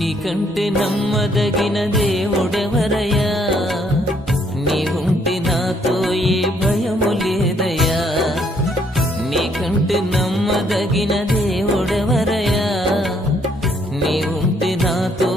నీకంటే నమ్మదగిన దేవుడెవరయ్యా, నీవుంటే నాతో ఏ భయము లేదయ్యా. నీకంటే నమ్మదగిన దేవుడెవరయ్యా, నీవుంటే నాతో